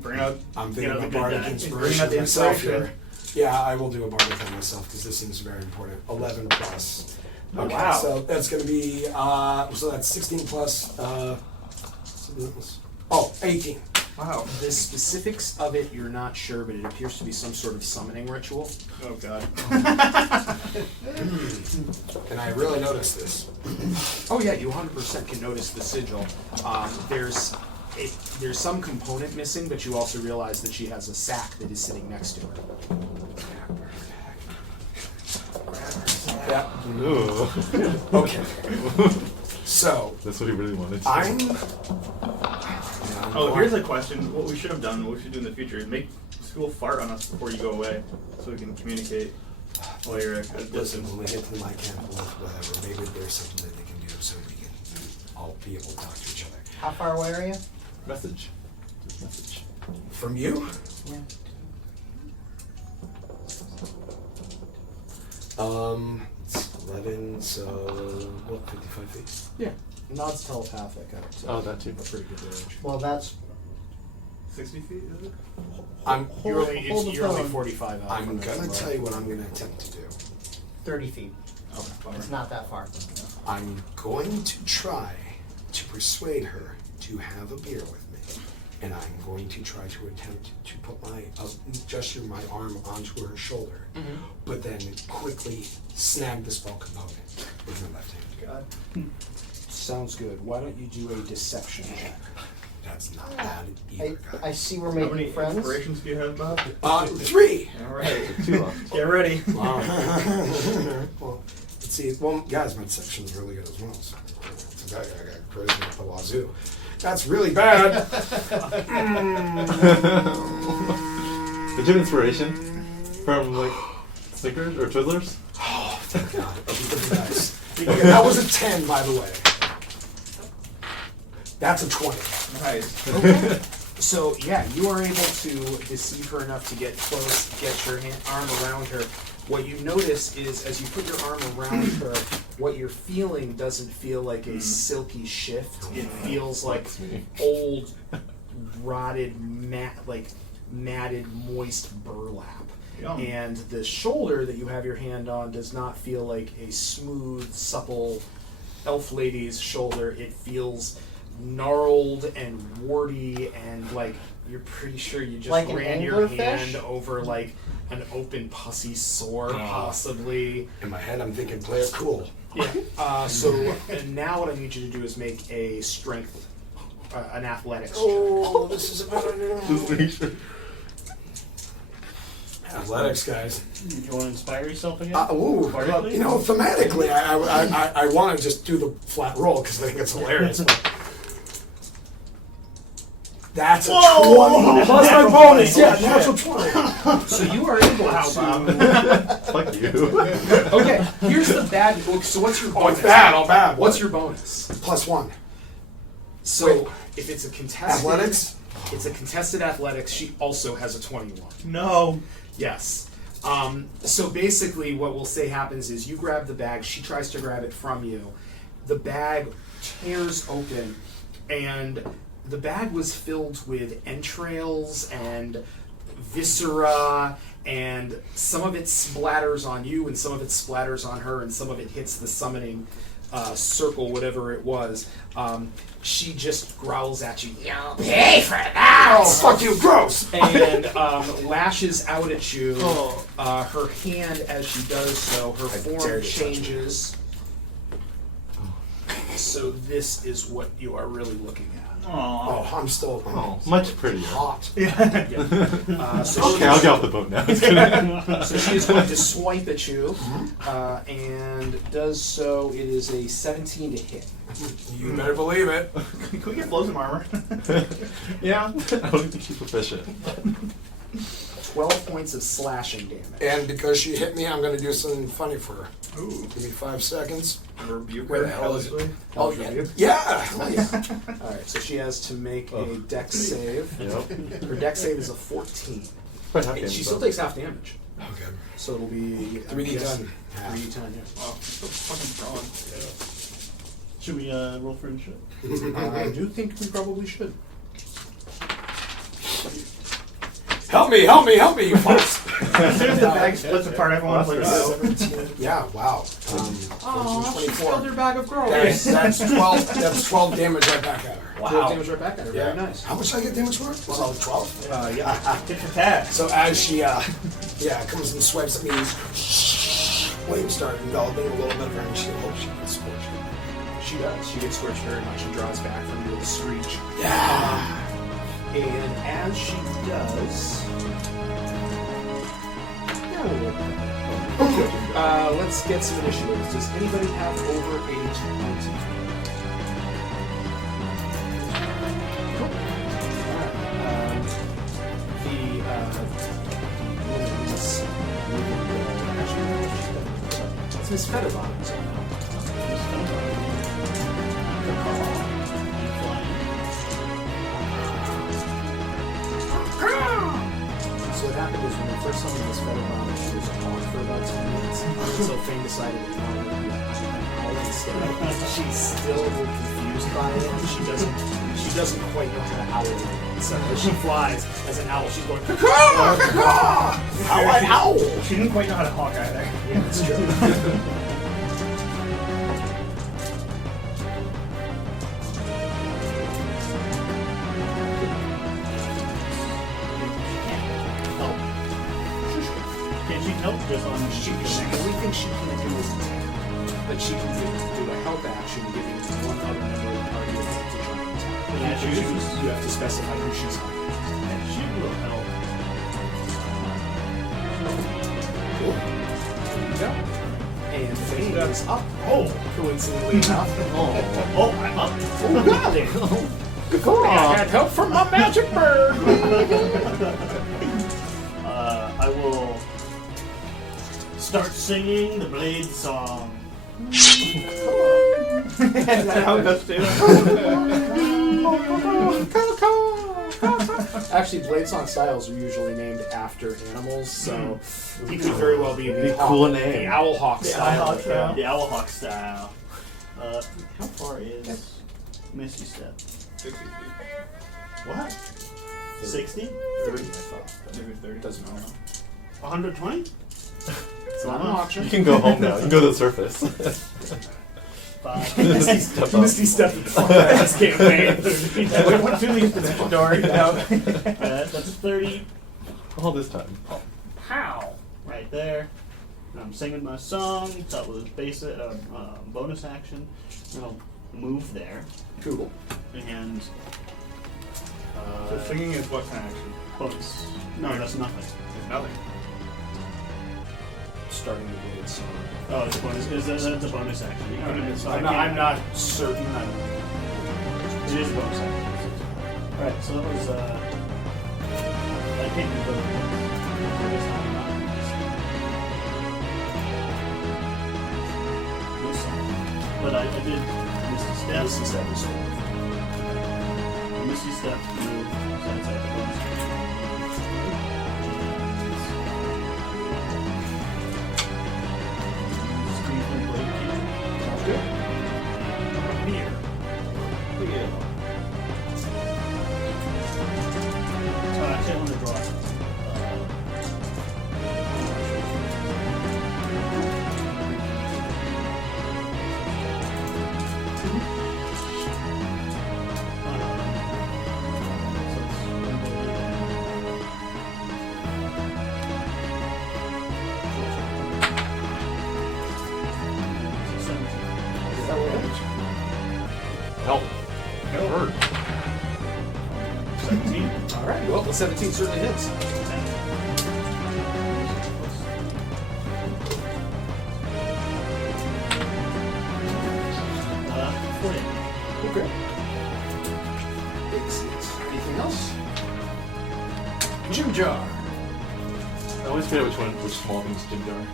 Bring out. I'm Get thinking out the of good bardic die. inspiration Bring out the myself here. inspiration. Yeah, I will do a bardic on myself because this seems very important. 11 plus. Oh, Okay, wow. so that's going to be so that's 16 plus. 18. Wow. The specifics of it, you're not sure, but it appears to be some sort of summoning ritual. Oh god. And I really noticed this. Oh yeah, you 100% can notice the sigil. There's some component missing, but you also realize that she has a sack that is sitting next to her. Yeah. Ooh. Okay. So That's what he really wanted. I'm. Oh, here's a question. What we should have done, what we should do in the future, is make school fart on us before you go away, so we can communicate while you're at a Listen, distance. when we get to the mic camp, whatever, maybe there's something that they can do so we can all be able to talk to each other. How far away are you? Message. Just message. From you? Yeah. It's 11, so what, 55 feet? Yeah. Nod's telepathic. Oh, that too. A pretty good range. Well, that's 60 feet, is it? You're only, hold the you're only phone. 45 out. I'm from gonna it. tell you what I'm gonna attempt to do. 30 feet. Okay, fine. It's not that far. I'm going to try to persuade her to have a beer with me, and I'm going to try to attempt to put gesture my arm onto her shoulder, but then quickly snag the spell component with my left hand. God. Sounds good. Why don't you do a deception check? That's not bad either, I guys. see we're How making many friends. inspirations do you have, Bob? 3. Alright. Too long. Get ready. Wow. Well, let's see. Well, guys, my deception is really good as well. So I got charisma at the wazoo. That's really bad. Did you have inspiration from like Snickers or Twizzlers? Oh, thank God. Guys, Okay, that was a 10, by the way. That's a 20. Nice. Okay. So yeah, you are able to deceive her enough to get close, get your arm around her. What you notice is, as you put your arm around her, what you're feeling doesn't feel like a silky shift. It feels like old, rotted, matted, moist burlap. Yum. And the shoulder that you have your hand on does not feel like a smooth, supple elf lady's shoulder. It feels gnarled and warty, and like you're pretty sure you just Like an ran your anglerfish? hand over like an open pussy sore, possibly. In my head, I'm thinking, play it cool. Yeah. So and now what I need you to do is make a strength, an athletics check. Oh, this is a bad idea. Athletics, guys. Do you want to inspire yourself again? Quietly? You know, thematically, I want to just do the flat roll because I think it's hilarious. But that's a 20 plus my bonus. Yeah, natural 20. So you are able to. Fuck you. Okay, here's the bad. So what's your bonus? Oh, it's bad. All bad. What's your bonus? +1? So Wait. if it's a contested Athletics? it's a contested athletics. She also has a 21. No. Yes. So basically, what we'll say happens is you grab the bag. She tries to grab it from you. The bag tears open, and the bag was filled with entrails and viscera, and some of it splatters on you, and some of it splatters on her, and some of it hits the summoning circle, whatever it was. She just growls at you. You'll pay for that! Oh, fuck you, gross! And lashes out at you. Her hand, as she does so, her dare form to touch changes. So this is what you are really looking at. Oh, I'm still Much prettier. hot. So Okay, I'll get off the boat now. So she is going to swipe at you, and does so. It is a 17 to hit. You better believe it. Can we get blows of armor? Yeah. I don't think she's proficient. 12 points of slashing damage. And because she hit me, I'm going to do something funny for her. Ooh. Give me 5 seconds. Rebuke Where her, the hell is it? obviously. Oh, yeah. Yeah. Hell yeah. All right, so she has to make a dex save. Yep. Her dex save is a 14. Quite happy. And she still takes half damage. Okay. So it'll be 3D done. 3D done, yeah. Wow, she's so fucking strong. Should we roll for initiative? I do think we probably should. Help me, you folks. As soon as the bag splits apart, everyone's like, oh. 17. Yeah, wow. 24. Their bag of growth. That's 12. That's 12 damage right back at her. 12 damage right back at her. Yeah. Very nice. How much did I get damage for? Was it 12? Yeah. Tit for tat. So as she, comes and swipes at me, flames start enveloping a little bit of her, and she hopes she gets scorched. She does. She gets scorched very much. She draws back from you with a screech. Yeah. And as she does... let's get some initiatives. Does anybody have over a 20? Cool. Alright. It's Miss Featherbottom. So what happened is when we first summoned Miss Featherbottom, she was off for about 2 minutes until Fein decided to call her an owl instead. She's still a little confused by it. She doesn't quite know how to owl. So as she flies as an owl, she's going caw, caw. How an owl? She didn't quite know how to hawk either. Yeah, that's true. Can she help just on The only thing she can do is attack. But she can do a help action, giving one other member of the party a chance to try and attack. Can I choose? You have to specify who she's on. And she will help. Cool. There you go. And Fein is up. Oh, Coincidentally enough. oh, I'm up. Oh, got it. I had help from my magic bird. I will start singing the Blade Song. How it goes too. Actually, Bladesong styles are usually named after animals, so he could very well be the cool name. The owl hawk style. The owl hawk style. How far is Misty Step? 60 feet. What? 60? 30, I thought. Maybe 30. Doesn't matter. 120? It's not an auction. You can go home now. You can go to the surface. 5. Step up. Misty stepped the fuck out of this campaign. What feeling is the door? That's 30. All this time. Pow! Right there. And I'm singing my song. That was basic bonus action. And I'll move there. Cool. And So singing is what kind of action? bonus. No, that's nothing. There's nothing. Starting the Blade song. Oh, it's a bonus. That's a bonus action. You know, so I'm not certain. It is bonus action. Alright, so that was I can't do both. But I did Misty Step. Misty Step is Misty Step move. So that's like a bonus action. Here. So actually I want to draw Help. Hurt. 17. Alright, well, the 17 certainly hits. Okay. Excellent. Anything else? Jim Jar. I always forget which small thing's Jim Jar.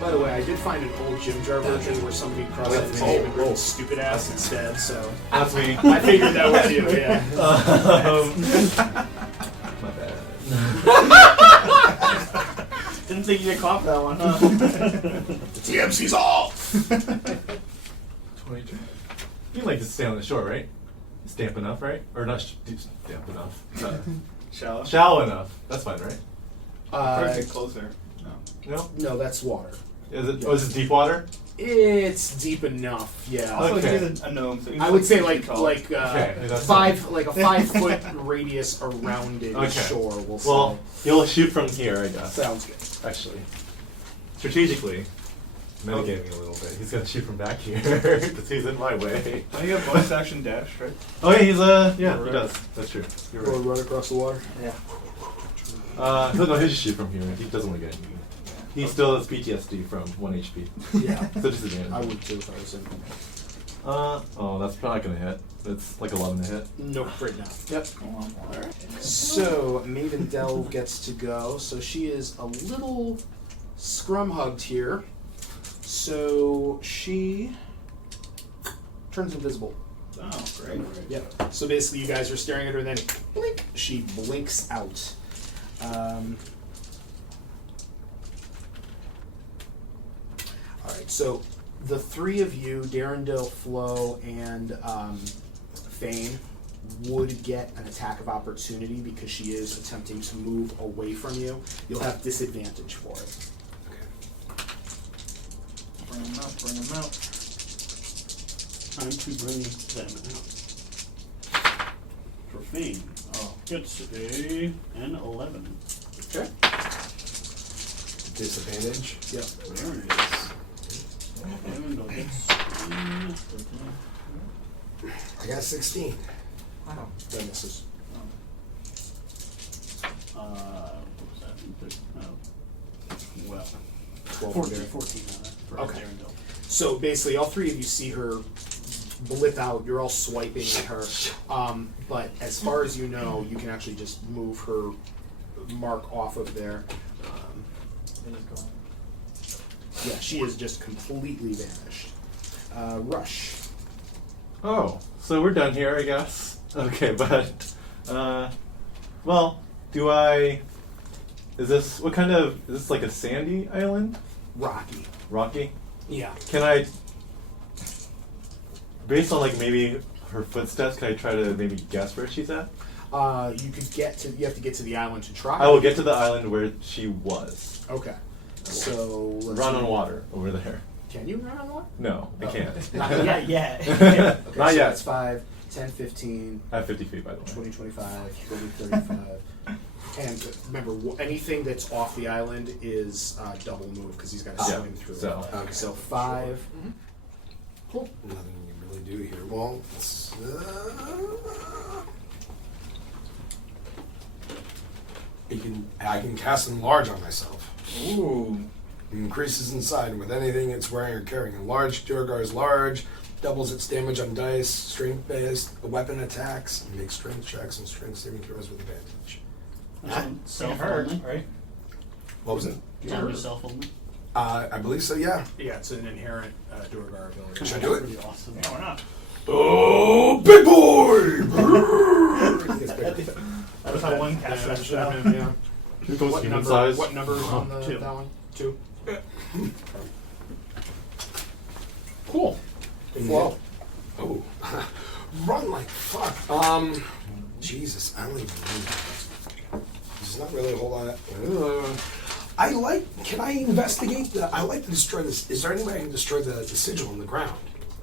By the way, I did find an old Jim Jar version where somebody crossed out the name and wrote stupid ass instead, so That's me. I figured that was you, yeah. My bad. Didn't think you'd cop that one, huh? TMC's all! 22. You can like just stay on the shore, right? It's damp enough, right? Or not damp enough. Shallow. Shallow enough. That's fine, right? Get closer. No? No, that's water. Is it? Oh, is it deep water? It's deep enough, yeah. Also, Okay. he's a gnome, so he's I would say 6 like feet tall. Okay, that's a 5 foot radius around it Okay. shore. We'll say. Well, you'll shoot from here, I guess. Sounds good. Actually, strategically, metagaming a little bit. He's gonna shoot from back here because he's in my way. Oh, you have bonus action dash, right? Oh yeah, he's yeah, Right. he does. That's true. You're Or right. run across the water. Yeah. No, he'll just shoot from here. He doesn't want to get anything. He still has PTSD from 1 HP. Yeah. So disadvantage. I would too if I was in. Oh, that's probably gonna hit. It's like 11 to hit. Nope, right now. Yep. Alright. So Mavendel gets to go. So she is a little scrum hugged here. So she turns invisible. Oh, great. Yep. So basically, you guys are staring at her, and then blink, she blinks out. All right. So the three of you, Darendil, Flo, and Fein, would get an attack of opportunity because she is attempting to move away from you. You'll have disadvantage for it. Bring him out, bring him out. Time to bring them out. For Fein. Oh, gets a an 11. Okay. Disadvantage. Yep. There it is. Mavendel gets 13. I got 16. Wow. That misses. What was that? Oh. Well. 12 14 there. rather, for Okay. Darendil. So basically, all three of you see her blip out. You're all swiping at her. But as far as you know, you can actually just move her mark off of there. It is gone. Yeah, she is just completely vanished. Rush. Oh, so we're done here, I guess. Okay, but well, do I? Is this what kind of? Is this like a sandy island? Rocky. Rocky? Yeah. Can I, based on like maybe her footsteps, can I try to maybe guess where she's at? You could get to. You have to get to the island to try. I will get to the island where she was. Okay. So let's Run see. on water over there. Can you run on water? No, I can't. Not yet. Yeah. Okay, Not so yet. That's 5, 10, 15, I have 50 feet, by the way. 20, 25, 30, 35. And remember, anything that's off the island is double move because he's got to Yeah, swim through so. it. So 5. Cool. Nothing you really do here. Well, I can cast enlarge on myself. Ooh. Increases in size with anything it's wearing or carrying. Enlarged Duergar is large, doubles its damage on dice, strength based, weapon attacks, and makes strength checks and strength saving throws with advantage. Self hurt, only. right? What was it? Can be self only. I believe so, yeah. Yeah, it's an inherent Duergar ability. Should I do it? Pretty awesome. Yeah, why not? Oh, big boy! That was how one cast that should have spell. been, yeah. It goes What human number, size. what number is on the, 2. that one? 2. Cool. Flow. Oh. Run like fuck. Jesus, I don't even know. There's not really a whole lot. I like, can I investigate I like to destroy this. Is there any way I can destroy the sigil on the ground?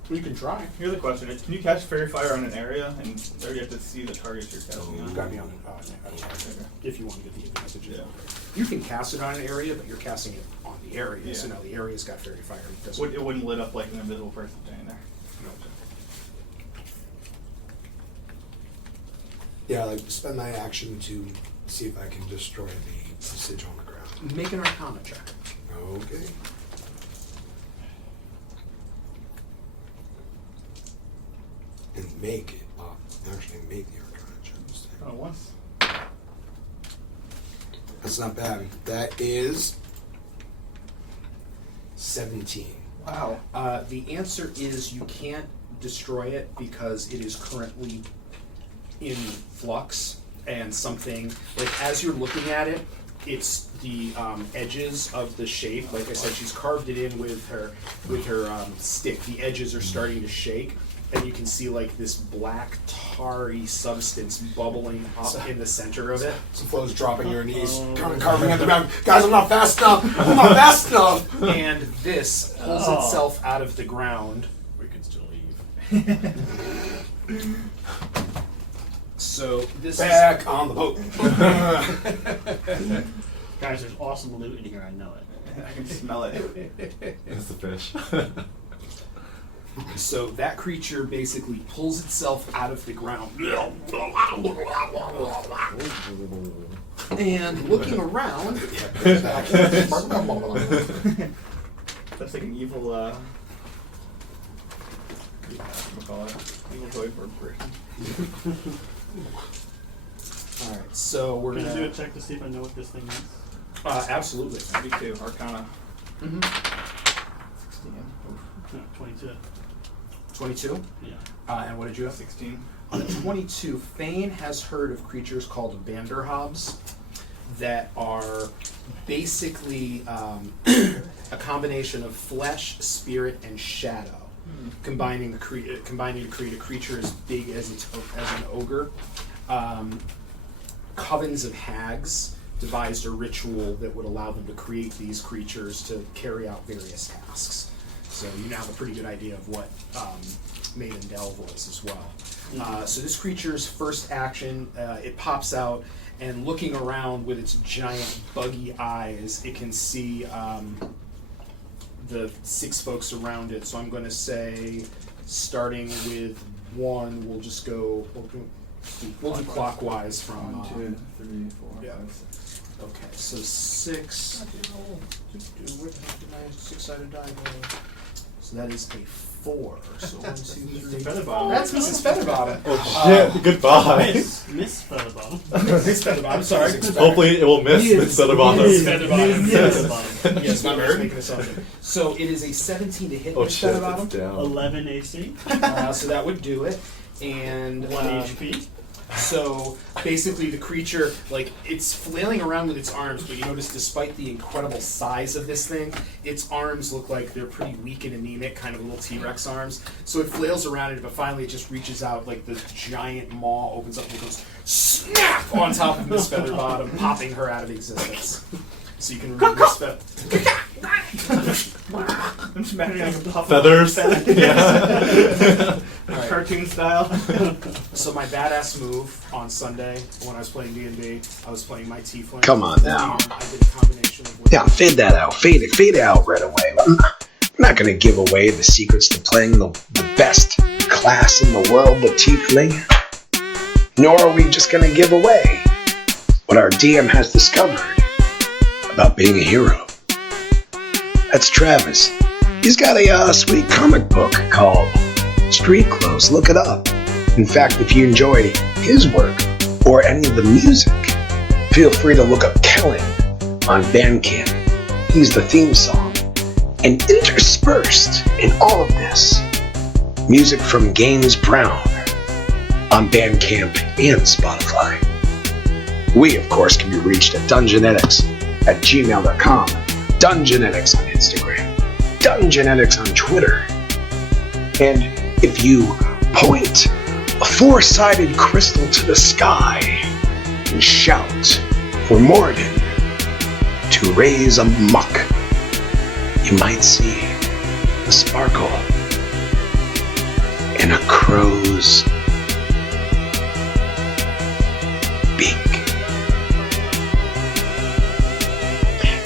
You can try. Here's the question: can you catch fairy fire on an area, and there you have to see the targets you're casting It's on? got to be on if you want to get the advantage. Yeah. You can cast it on an area, but you're casting it on the area. Yeah. So now the area's got fairy fire. It doesn't. It wouldn't lit up like an invisible person standing there. Yeah, like spend my action to see if I can destroy the sigil on the ground. Make an Arcana check. Okay. And make it. Actually, make the Arcana check. Oh, once. That's not bad. That is 17. Wow. The answer is you can't destroy it because it is currently in flux, and something like as you're looking at it, it's the edges of the shape. Like I said, she's carved it in with her stick. The edges are starting to shake, and you can see like this black tarry substance bubbling up in the center of it. Some flows dropping your knees, carving at the ground. Guys, I'm not fast enough. I'm not fast enough. And this pulls itself out of the ground. We could still leave. So this Back on the boat. Guys, there's awesome loot in here. I know it. I can smell it. It's the fish. So that creature basically pulls itself out of the ground. And looking around, That's like an evil, what do you call it? Evil toy for a person. alright, so we're Can I do a gonna check to see if I know what this thing is? absolutely. Me too. Arcana. 16. No, 22. 22. Yeah. And what did you have? 16. On a 22, Fein has heard of creatures called Vanderhobbs that are basically a combination of flesh, spirit, and shadow, combining to create a creature as big as an ogre. Covens of hags devised a ritual that would allow them to create these creatures to carry out various tasks. So you now have a pretty good idea of what Mavendel was as well. So this creature's first action, it pops out, and looking around with its giant buggy eyes, it can see the 6 folks around it. So I'm going to say, starting with 1, we'll just go. We'll do clockwise from 1, 2, 3, 4, yeah. 5, 6. Okay, so 6. Where the heck did my 6-sided die go? So that is a 4. So 1, 2, 3. Featherbottom. That's Mrs. Featherbottom. Oh shit! Goodbye. Miss Featherbottom. Miss Featherbottom, sorry. Hopefully, it will miss Yes. Miss Featherbottom. Miss Featherbottom. Miss Featherbottom. Yes, my bad. Making assumption. So it is a 17 to hit Oh Miss shit! Featherbottom. It's down. 11 AC. So that would do it. And 1 HP. so basically the creature, like, it's flailing around with its arms, but you notice despite the incredible size of this thing, its arms look like they're pretty weak and anemic, kind of little T-Rex arms. So it flails around it, but finally it just reaches out, like this giant maw opens up and it goes snap on top of Miss Featherbottom, popping her out of existence. So you can remove Miss I'm just imagining like a puff Feathers. of Yeah. Alright. cartoon style. So my badass move on Sunday when I was playing D&D, I was playing my Tiefling. Come on now. And I did a combination of Yeah, fade that out. Fade it out right away. I'm not going to give away the secrets to playing the best class in the world, the Tiefling. Nor are we just going to give away what our DM has discovered about being a hero. That's Travis. He's got a sweet comic book called Street Clothes. Look it up. In fact, if you enjoy his work or any of the music, feel free to look up Kellen on Bandcamp. He's the theme song. And interspersed in all of this, music from Games Brown on Bandcamp and Spotify. We, of course, can be reached at Dungeonetics at gmail.com, Dungeonetics on Instagram, Dungeonetics on Twitter. And if you point a four-sided crystal to the sky and shout for Morgan to raise a muck, you might see the sparkle in a crow's beak.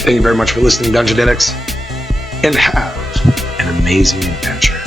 Thank you very much for listening to Dungeonetics, and have an amazing adventure.